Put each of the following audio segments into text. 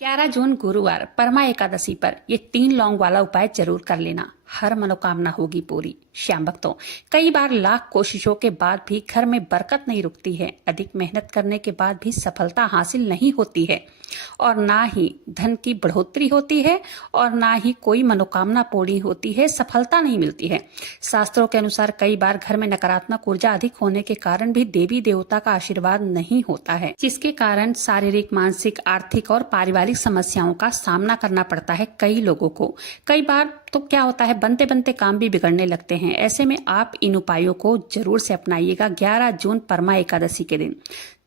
11 जून गुरुवार परमा एकादशी पर ये 3 लौंग वाला उपाय जरूर कर लेना। हर मनोकामना होगी पूरी। श्याम भक्तों, कई बार लाख कोशिशों के बाद भी घर में बरकत नहीं रुकती है। अधिक मेहनत करने के बाद भी सफलता हासिल नहीं होती है और ना ही धन की बढ़ोतरी होती है और ना ही कोई मनोकामना पूरी होती है, सफलता नहीं मिलती है। शास्त्रों के अनुसार कई बार घर में नकारात्मक ऊर्जा अधिक होने के कारण भी देवी देवता का आशीर्वाद नहीं होता है, जिसके कारण शारीरिक, मानसिक, आर्थिक और पारिवारिक समस्याओं का सामना करना पड़ता है कई लोगों को। कई बार तो क्या होता है, बनते बनते काम भी बिगड़ने लगते हैं। ऐसे में आप इन उपायों को जरूर से अपनाइएगा। 11 जून परमा एकादशी के दिन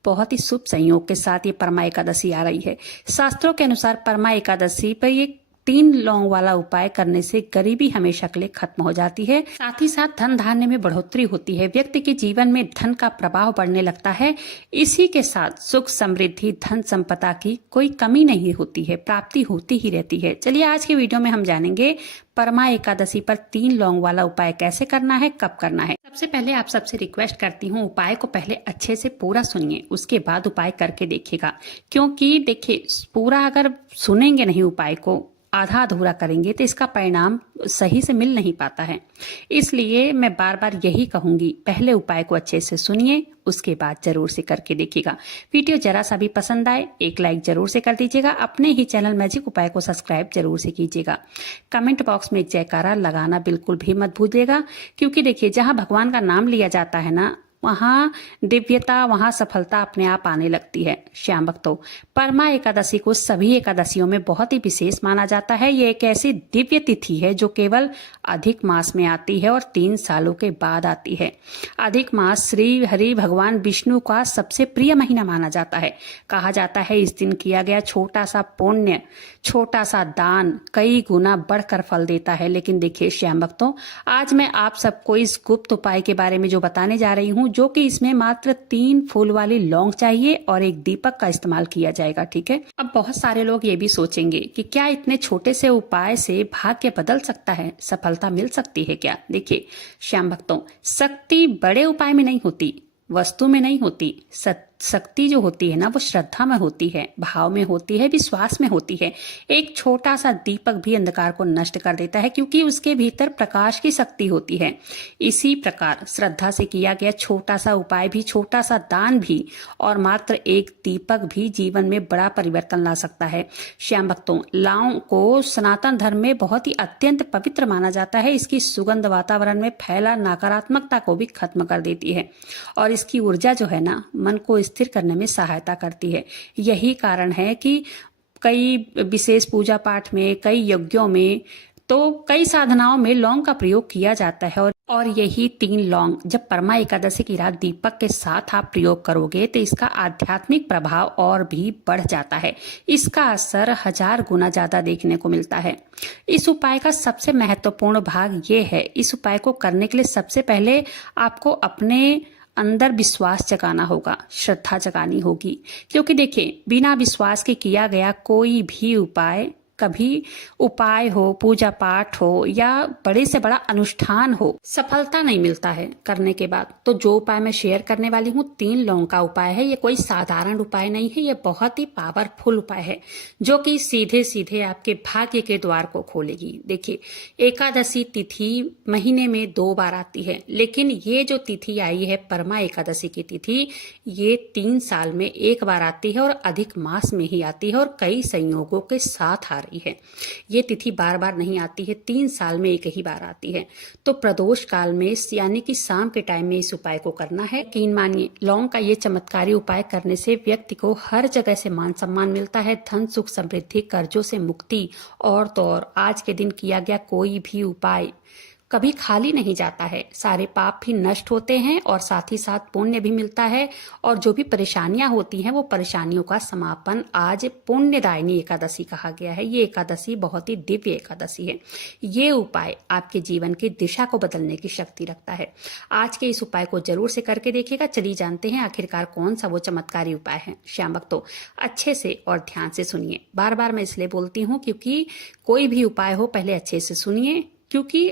बहुत ही शुभ संयोग के साथ ये परमा एकादशी आ रही है। शास्त्रों के अनुसार परमा एकादशी पर ये 3 लौंग वाला उपाय करने से गरीबी हमेशा के लिए खत्म हो जाती है। साथ ही साथ धन धान्य में बढ़ोतरी होती है। व्यक्ति के जीवन में धन का प्रभाव बढ़ने लगता है। इसी के साथ सुख, समृद्धि, धन संपदा की कोई कमी नहीं होती है, प्राप्ति होती ही रहती है। चलिए आज के वीडियो में हम जानेंगे परमा एकादशी पर 3 लौंग वाला उपाय कैसे करना है, कब करना है। सबसे पहले आप सबसे रिक्वेस्ट करती हूँ, उपाय को पहले अच्छे से पूरा सुनिए, उसके बाद उपाय करके देखिएगा। क्योंकि देखिए, पूरा अगर सुनेंगे नहीं, उपाय को आधा अधूरा करेंगे तो इसका परिणाम सही से मिल नहीं पाता है। इसलिए मैं बार बार यही कहूंगी, पहले उपाय को अच्छे से सुनिए, उसके बाद जरूर से करके देखिएगा। वीडियो जरा सा भी पसंद आए एक लाइक जरूर से कर दीजिएगा। अपने ही चैनल मैजिक उपाय को सब्सक्राइब जरूर से कीजिएगा। कमेंट बॉक्स में जयकारा लगाना बिल्कुल भी मत भूलिएगा, क्योंकि देखिए, जहां भगवान का नाम लिया जाता है ना, वहां दिव्यता, वहां सफलता अपने आप आने लगती है। श्याम भक्तों, परमा एकादशी को सभी एकादशियों में बहुत ही विशेष माना जाता है। ये एक ऐसी दिव्य तिथि है जो केवल अधिक मास में आती है और 3 सालों के बाद आती है। अधिक मास श्री हरि भगवान विष्णु का सबसे प्रिय महीना माना जाता है। कहा जाता है इस दिन किया गया छोटा सा पुण्य, छोटा सा दान कई गुना बढ़कर फल देता है। लेकिन देखिए श्याम भक्तों, आज मैं आप सबको इस गुप्त उपाय के बारे में जो बताने जा रही हूँ, जो कि इसमें मात्र 3 फूल वाली लौंग चाहिए और एक दीपक का इस्तेमाल किया जाएगा। ठीक है। अब बहुत सारे लोग ये भी सोचेंगे कि क्या इतने छोटे से उपाय से भाग्य बदल सकता है, सफलता मिल सकती है क्या? देखिए श्याम भक्तों, शक्ति बड़े उपाय में नहीं होती, वस्तु में नहीं होती। शक्ति जो होती है ना, वो श्रद्धा में होती है, भाव में होती है, विश्वास में होती है। एक छोटा सा दीपक भी अंधकार को नष्ट कर देता है, क्योंकि उसके भीतर प्रकाश की शक्ति होती है। इसी प्रकार श्रद्धा से किया गया छोटा सा उपाय भी, छोटा सा दान भी और मात्र एक दीपक भी जीवन में बड़ा परिवर्तन ला सकता है। श्याम भक्तों, लौंग को सनातन धर्म में बहुत ही अत्यंत पवित्र माना जाता है। इसकी सुगंध वातावरण में फैला नकारात्मकता को भी खत्म कर देती है और इसकी ऊर्जा जो है ना, मन को स्थिर करने में सहायता करती है। यही कारण है कि कई विशेष पूजा पाठ में, कई यज्ञों में, तो कई साधनाओं में लौंग का प्रयोग किया जाता है। और यही 3 लौंग जब परमा एकादशी की रात दीपक के साथ आप प्रयोग करोगे तो इसका आध्यात्मिक प्रभाव और भी बढ़ जाता है। इसका असर 1000 गुना ज्यादा देखने को मिलता है। इस उपाय का सबसे महत्वपूर्ण भाग ये है, इस उपाय को करने के लिए सबसे पहले आपको अपने अंदर विश्वास जगाना होगा, श्रद्धा जगानी होगी। क्योंकि देखिए, बिना विश्वास के किया गया कोई भी उपाय, कभी उपाय हो, पूजा पाठ हो या बड़े से बड़ा अनुष्ठान हो, सफलता नहीं मिलता है करने के बाद। तो जो उपाय मैं शेयर करने वाली हूँ, 3 लौंग का उपाय है। ये कोई साधारण उपाय नहीं है, ये बहुत ही पावरफुल उपाय है जो कि सीधे सीधे आपके भाग्य के द्वार को खोलेगी। देखिए, एकादशी तिथि महीने में 2 बार आती है, लेकिन ये जो तिथि आई है परमा एकादशी की तिथि, ये 3 साल में 1 बार आती है और अधिक मास में ही आती है और कई संयोगों के साथ आ रही है। ये तिथि बार बार नहीं आती है, 3 साल में एक ही बार आती है। तो प्रदोष काल में, यानी कि शाम के टाइम में इस उपाय को करना है। यकीन मानिए, लौंग का ये चमत्कारी उपाय करने से व्यक्ति को हर जगह से मान सम्मान मिलता है, धन, सुख, समृद्धि, कर्जों से मुक्ति। और तो और आज के दिन किया गया कोई भी उपाय कभी खाली नहीं जाता है। सारे पाप भी नष्ट होते हैं और साथ ही साथ पुण्य भी मिलता है। और जो भी परेशानियां होती हैं, वो परेशानियों का समापन आज पुण्यदायिनी एकादशी कहा गया है। ये एकादशी बहुत ही दिव्य एकादशी है। ये उपाय आपके जीवन की दिशा को बदलने की शक्ति रखता है। आज के इस उपाय को जरूर से करके देखिएगा। चलिए जानते हैं आखिरकार कौन सा वो चमत्कारी उपाय है। श्याम भक्तों, अच्छे से और ध्यान से सुनिए। बार बार मैं इसलिए बोलती हूँ क्योंकि कोई भी उपाय हो, पहले अच्छे से सुनिए, क्योंकि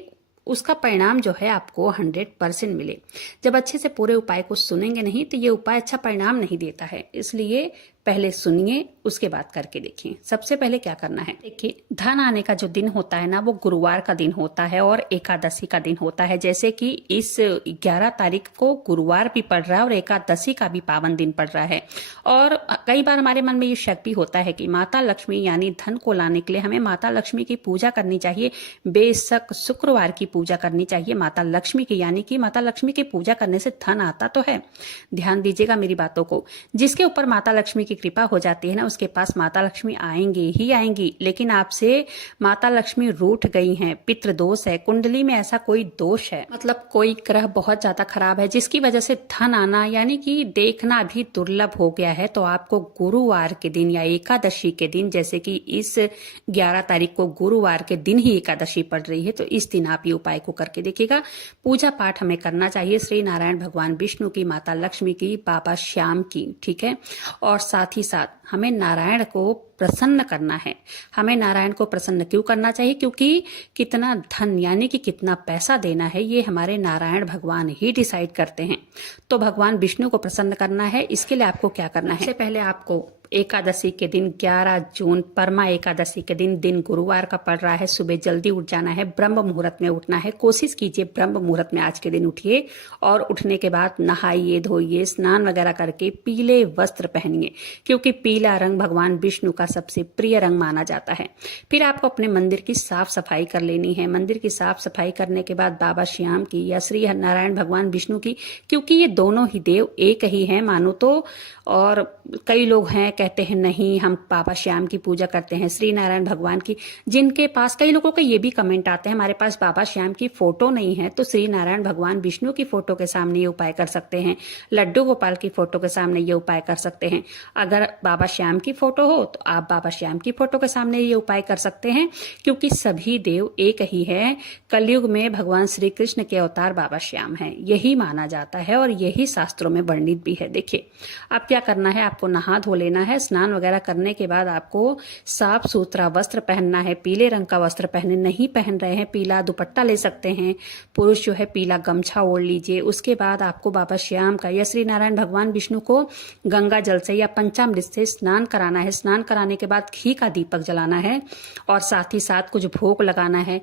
उसका परिणाम जो है आपको 100% मिले। जब अच्छे से पूरे उपाय को सुनेंगे नहीं तो ये उपाय अच्छा परिणाम नहीं देता है। इसलिए पहले सुनिए उसके बाद करके देखें। सबसे पहले क्या करना है, देखिए धन आने का जो दिन होता है ना, वो गुरुवार का दिन होता है और एकादशी का दिन होता है। जैसे कि इस 11 तारीख को गुरुवार भी पड़ रहा है और एकादशी का भी पावन दिन पड़ रहा है। और कई बार हमारे मन में ये शक भी होता है कि माता लक्ष्मी यानी धन को लाने के लिए हमें माता लक्ष्मी की पूजा करनी चाहिए। बेशक शुक्रवार की पूजा करनी चाहिए माता लक्ष्मी की, यानी कि माता लक्ष्मी की पूजा करने से धन आता तो है। ध्यान दीजिएगा मेरी बातों को। जिसके ऊपर माता लक्ष्मी की कृपा हो जाती है ना, उसके पास माता लक्ष्मी आएंगी ही आएंगी। लेकिन आपसे माता लक्ष्मी रूठ गई हैं, पितृ दोष है, कुंडली में ऐसा कोई दोष है, मतलब कोई ग्रह बहुत ज्यादा खराब है जिसकी वजह से धन आना यानी कि देखना भी दुर्लभ हो गया है, तो आपको गुरुवार के दिन या एकादशी के दिन, जैसे कि इस 11 तारीख को गुरुवार के दिन ही एकादशी पड़ रही है, तो इस दिन आप ये उपाय को करके देखिएगा। पूजा पाठ हमें करना चाहिए श्री नारायण भगवान विष्णु की, माता लक्ष्मी की, बाबा श्याम की, ठीक है। और साथ ही साथ हमें नारायण को प्रसन्न करना है। हमें नारायण को प्रसन्न क्यों करना चाहिए? क्योंकि कितना धन यानी कि कितना पैसा देना है ये हमारे नारायण भगवान ही डिसाइड करते हैं। तो भगवान विष्णु को प्रसन्न करना है, इसके लिए आपको क्या करना है? सबसे पहले आपको एकादशी के दिन 11 जून परमा एकादशी के दिन गुरुवार का पड़ रहा है, सुबह जल्दी उठ जाना है, ब्रह्म मुहूर्त में उठना है। कोशिश कीजिए ब्रह्म मुहूर्त में आज के दिन उठिए और उठने के बाद नहाइए धोइए, स्नान वगैरह करके पीले वस्त्र पहनिए, क्योंकि पीला रंग भगवान विष्णु का सबसे प्रिय रंग माना जाता है। फिर आपको अपने मंदिर की साफ सफाई कर लेनी है। मंदिर की साफ सफाई करने के बाद बाबा श्याम की या श्री नारायण भगवान विष्णु की, क्योंकि ये दोनों ही देव एक ही हैं मानो तो। और कई लोग हैं कहते हैं नहीं हम बाबा श्याम की पूजा करते हैं, श्री नारायण भगवान की। जिनके पास, कई लोगों के ये भी कमेंट आते हैं हमारे पास बाबा श्याम की फोटो नहीं है, तो श्री नारायण भगवान विष्णु की फोटो के सामने ये उपाय कर सकते हैं, लड्डू गोपाल की फोटो के सामने ये उपाय कर सकते हैं। अगर बाबा श्याम की फोटो हो तो आप बाबा श्याम की फोटो के सामने ये उपाय कर सकते हैं, क्योंकि सभी देव एक ही है। कलयुग में भगवान श्री कृष्ण के अवतार बाबा श्याम हैं, यही माना जाता है और यही शास्त्रों में वर्णित भी है। देखिए अब क्या करना है, आपको नहा धो लेना है। स्नान वगैरह करने के बाद आपको साफ सुथरा वस्त्र पहनना है। पीले रंग का वस्त्र पहने, नहीं पहन रहे हैं पीला दुपट्टा ले सकते हैं, पुरुष जो है पीला गमछा ओढ़ लीजिए। उसके बाद आपको बाबा श्याम का या श्री नारायण भगवान विष्णु को गंगा जल से या पंचामृत से स्नान कराना है। स्नान कराने के बाद घी का दीपक जलाना है और साथ ही साथ कुछ भोग लगाना है।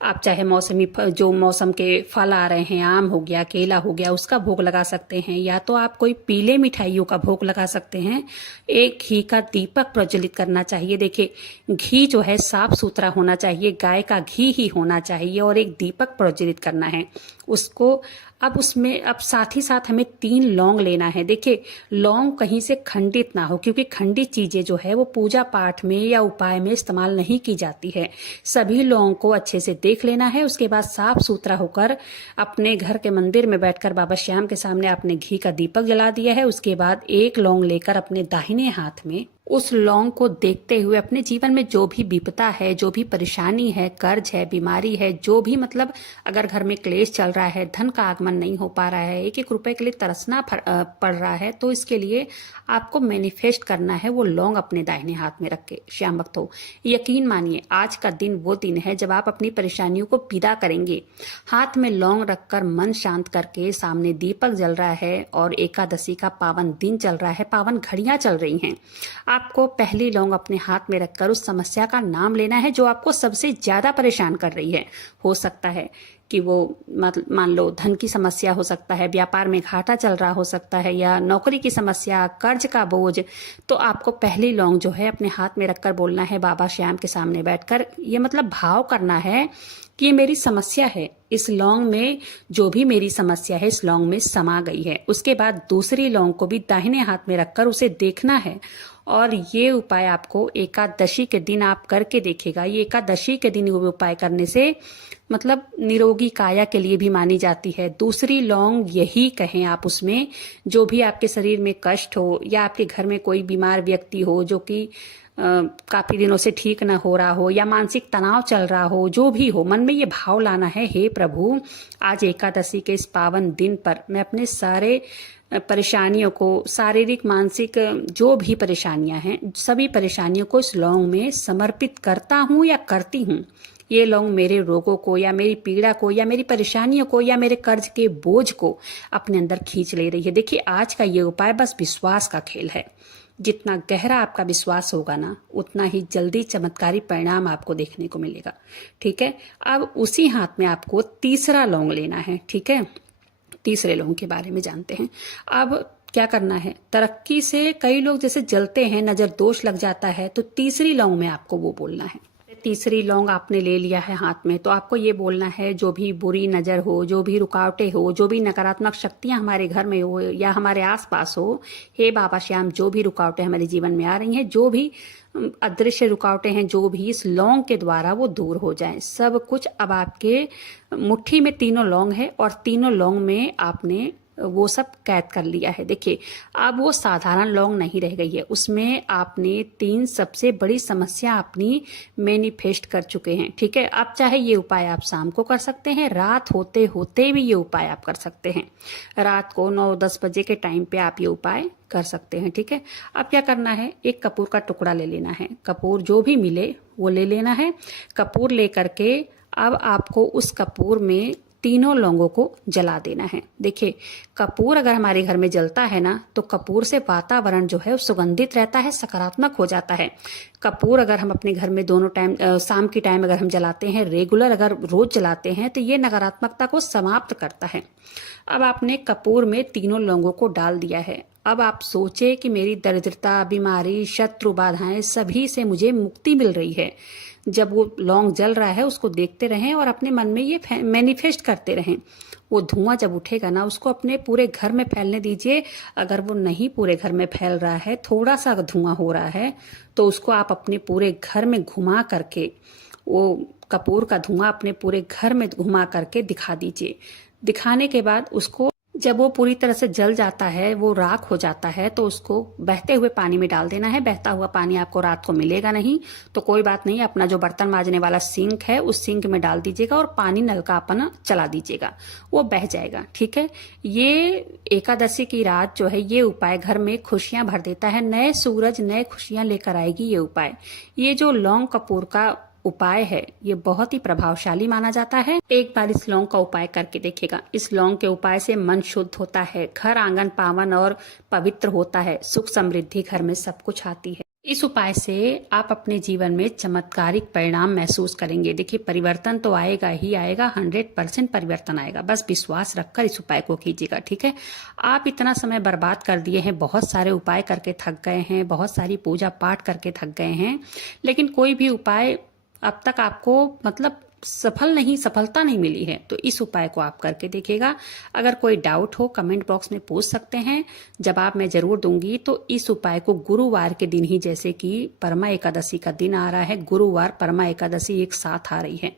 आप चाहे मौसमी जो मौसम के फल आ रहे हैं, आम हो गया, केला हो गया, उसका भोग लगा सकते हैं, या तो आप कोई पीले मिठाइयों का भोग लगा सकते हैं। एक घी का दीपक प्रज्वलित करना चाहिए। देखिए घी जो है साफ सुथरा होना चाहिए, गाय का घी ही होना चाहिए, और एक दीपक प्रज्वलित करना है उसको। अब उसमें अब साथ ही साथ हमें 3 लौंग लेना है। देखिए लौंग कहीं से खंडित ना हो, क्योंकि खंडित चीजें जो है वो पूजा पाठ में या उपाय में इस्तेमाल नहीं की जाती है। सभी लौंग को अच्छे से देख लेना है। उसके बाद साफ सुथरा होकर अपने घर के मंदिर में बैठकर बाबा श्याम के सामने आपने घी का दीपक जला दिया है। उसके बाद 1 लौंग लेकर अपने दाहिने हाथ में उस लौंग को देखते हुए अपने जीवन में जो भी विपदा है, जो भी परेशानी है, कर्ज है, बीमारी है, जो भी मतलब अगर घर में क्लेश चल रहा है, धन का आगमन नहीं हो पा रहा है, 1-1 रुपए के लिए तरसना पड़ रहा है, तो इसके लिए आपको मैनिफेस्ट करना है वो लौंग अपने दाहिने हाथ में रख के। श्याम भक्तों यकीन मानिए आज का दिन वो दिन है जब आप अपनी परेशानियों को विदा करेंगे। हाथ में लौंग रखकर मन शांत करके, सामने दीपक जल रहा है और एकादशी का पावन दिन चल रहा है, पावन घड़ियां चल रही हैं। आपको पहली लौंग अपने हाथ में रखकर उस समस्या का नाम लेना है जो आपको सबसे ज्यादा परेशान कर रही है। हो सकता है कि वो मान लो धन की समस्या हो सकता है, व्यापार में घाटा चल रहा हो सकता है, या नौकरी की समस्या, कर्ज का बोझ। तो आपको पहली लौंग जो है अपने हाथ में रखकर बोलना है बाबा श्याम के सामने बैठकर, ये मतलब भाव करना है कि ये मेरी समस्या है, इस लौंग में जो भी मेरी समस्या है इस लौंग में समा गई है। उसके बाद दूसरी लौंग को भी दाहिने हाथ में रखकर उसे देखना है। और ये उपाय आपको एकादशी के दिन आप करके देखिएगा। ये एकादशी के दिन वो उपाय करने से मतलब निरोगी काया के लिए भी मानी जाती है। दूसरी लौंग यही कहें आप उसमें, जो भी आपके शरीर में कष्ट हो या आपके घर में कोई बीमार व्यक्ति हो जो कि काफी दिनों से ठीक न हो रहा हो, या मानसिक तनाव चल रहा हो, जो भी हो, मन में ये भाव लाना है, हे प्रभु आज एकादशी के इस पावन दिन पर मैं अपने सारे परेशानियों को, शारीरिक मानसिक जो भी परेशानियां हैं, सभी परेशानियों को इस लौंग में समर्पित करता हूं या करती हूं। ये लौंग मेरे रोगों को या मेरी पीड़ा को या मेरी परेशानियों को या मेरे कर्ज के बोझ को अपने अंदर खींच ले रही है। देखिए आज का ये उपाय बस विश्वास का खेल है। जितना गहरा आपका विश्वास होगा ना, उतना ही जल्दी चमत्कारी परिणाम आपको देखने को मिलेगा। ठीक है, अब उसी हाथ में आपको तीसरा लौंग लेना है। ठीक है, तीसरे लौंग के बारे में जानते हैं। अब क्या करना है, तरक्की से कई लोग जैसे जलते हैं, नजर दोष लग जाता है, तो तीसरी लौंग में आपको वो बोलना है। तीसरी लौंग आपने ले लिया है हाथ में, तो आपको ये बोलना है, जो भी बुरी नजर हो, जो भी रुकावटें हो, जो भी नकारात्मक शक्तियां हमारे घर में हो या हमारे आसपास हो, हे बाबा श्याम, जो भी रुकावटें हमारे जीवन में आ रही हैं, जो भी अदृश्य रुकावटें हैं, जो भी इस लौंग के द्वारा वो दूर हो जाएं। सब कुछ अब आपके मुट्ठी में तीनों लौंग है और तीनों लौंग में आपने वो सब कैद कर लिया है। देखिए, अब वो साधारण लौंग नहीं रह गई है, उसमें आपने 3 सबसे बड़ी समस्या अपनी मैनिफेस्ट कर चुके हैं। ठीक है, अब चाहे ये उपाय आप शाम को कर सकते हैं, रात होते होते भी ये उपाय आप कर सकते हैं। रात को 9-10 बजे के टाइम पे आप ये उपाय कर सकते हैं। ठीक है, अब क्या करना है, एक कपूर का टुकड़ा ले लेना है। कपूर जो भी मिले वो ले लेना है। कपूर लेकर के अब आपको उस कपूर में तीनों लौंगों को जला देना है। देखिए, कपूर अगर हमारे घर में जलता है ना, तो कपूर से वातावरण जो है वो सुगंधित रहता है, सकारात्मक हो जाता है। कपूर अगर हम अपने घर में दोनों टाइम, शाम की टाइम अगर हम जलाते हैं, रेगुलर अगर रोज जलाते हैं, तो ये नकारात्मकता को समाप्त करता है। अब आपने कपूर में तीनों लौंगों को डाल दिया है। अब आप सोचे कि मेरी दरिद्रता, बीमारी, शत्रु, बाधाएं सभी से मुझे मुक्ति मिल रही है। जब वो लौंग जल रहा है उसको देखते रहें और अपने मन में ये मैनिफेस्ट करते रहें। वो धुआं जब उठेगा ना, उसको अपने पूरे घर में फैलने दीजिए। अगर वो नहीं पूरे घर में फैल रहा है, थोड़ा सा धुआं हो रहा है, तो उसको आप अपने पूरे घर में घुमा करके, वो कपूर का धुआं अपने पूरे घर में घुमा करके दिखा दीजिए। दिखाने के बाद उसको जब वो पूरी तरह से जल जाता है, वो राख हो जाता है, तो उसको बहते हुए पानी में डाल देना है। बहता हुआ पानी आपको रात को मिलेगा नहीं, तो कोई बात नहीं, अपना जो बर्तन मांजने वाला सिंक है उस सिंक में डाल दीजिएगा और पानी नल का अपना चला दीजिएगा, वो बह जाएगा। ठीक है, ये एकादशी की रात जो है, ये उपाय घर में खुशियां भर देता है। नए सूरज, नए खुशियां लेकर आएगी ये उपाय। ये जो लौंग कपूर का उपाय है, ये बहुत ही प्रभावशाली माना जाता है। एक बार इस लौंग का उपाय करके देखिएगा। इस लौंग के उपाय से मन शुद्ध होता है, घर आंगन पावन और पवित्र होता है, सुख समृद्धि घर में सब कुछ आती है। इस उपाय से आप अपने जीवन में चमत्कारिक परिणाम महसूस करेंगे। देखिए, परिवर्तन तो आएगा ही आएगा, 100% परिवर्तन आएगा। बस विश्वास रखकर इस उपाय को कीजिएगा। ठीक है, आप इतना समय बर्बाद कर दिए हैं, बहुत सारे उपाय करके थक गए हैं, बहुत सारी पूजा पाठ करके थक गए हैं, लेकिन कोई भी उपाय अब तक आपको मतलब सफलता नहीं मिली है, तो इस उपाय को आप करके देखिएगा। अगर कोई डाउट हो कमेंट बॉक्स में पूछ सकते हैं, जवाब मैं जरूर दूंगी। तो इस उपाय को गुरुवार के दिन ही, जैसे कि परमा एकादशी का दिन आ रहा है, गुरुवार परमा एकादशी एक साथ आ रही है,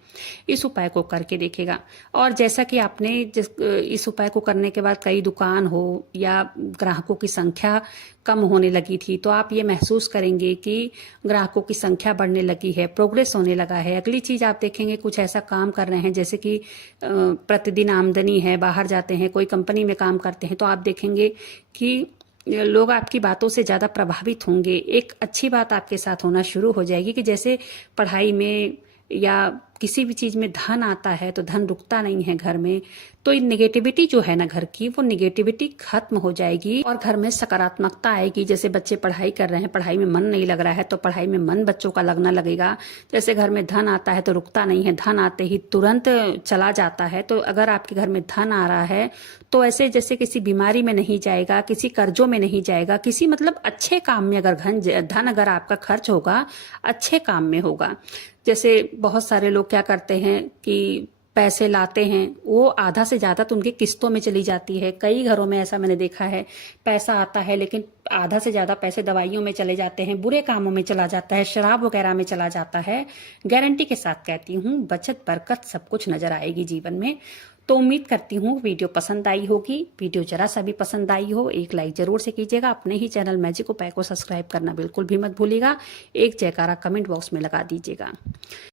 इस उपाय को करके देखिएगा। और जैसा कि आपने इस उपाय को करने के बाद कई दुकान हो या ग्राहकों की संख्या कम होने लगी थी, तो आप ये महसूस करेंगे कि ग्राहकों की संख्या बढ़ने लगी है, प्रोग्रेस होने लगा है। अगली चीज आप देखेंगे, कुछ ऐसा काम कर रहे हैं जैसे कि प्रतिदिन आमदनी है, बाहर जाते हैं, कोई कंपनी में काम करते हैं, तो आप देखेंगे कि लोग आपकी बातों से ज्यादा प्रभावित होंगे। एक अच्छी बात आपके साथ होना शुरू हो जाएगी कि जैसे पढ़ाई में या किसी भी चीज में धन आता है, तो धन रुकता नहीं है घर में, तो निगेटिविटी जो है ना घर की, वो निगेटिविटी खत्म हो जाएगी और घर में सकारात्मकता आएगी। जैसे बच्चे पढ़ाई कर रहे हैं, पढ़ाई में मन नहीं लग रहा है, तो पढ़ाई में मन बच्चों का लगना लगेगा। जैसे घर में धन आता है तो रुकता नहीं है, धन आते ही तुरंत चला जाता है। तो अगर आपके घर में धन आ रहा है, तो ऐसे जैसे किसी बीमारी में नहीं जाएगा, किसी कर्जों में नहीं जाएगा, किसी मतलब अच्छे काम में अगर धन अगर आपका खर्च होगा, अच्छे काम में होगा। जैसे बहुत सारे लोग क्या करते हैं कि पैसे लाते हैं, वो आधा से ज्यादा तो उनकी किस्तों में चली जाती है। कई घरों में ऐसा मैंने देखा है, पैसा आता है लेकिन आधा से ज्यादा पैसे दवाइयों में चले जाते हैं, बुरे कामों में चला जाता है, शराब वगैरह में चला जाता है। गारंटी के साथ कहती हूँ, बचत बरकत सब कुछ नजर आएगी जीवन में। तो उम्मीद करती हूँ वीडियो पसंद आई होगी। वीडियो जरा सा भी पसंद आई हो, एक लाइक जरूर से कीजिएगा। अपने ही चैनल मैजिक उपाय को सब्सक्राइब करना बिल्कुल भी मत भूलिएगा। एक जयकारा कमेंट बॉक्स में लगा दीजिएगा।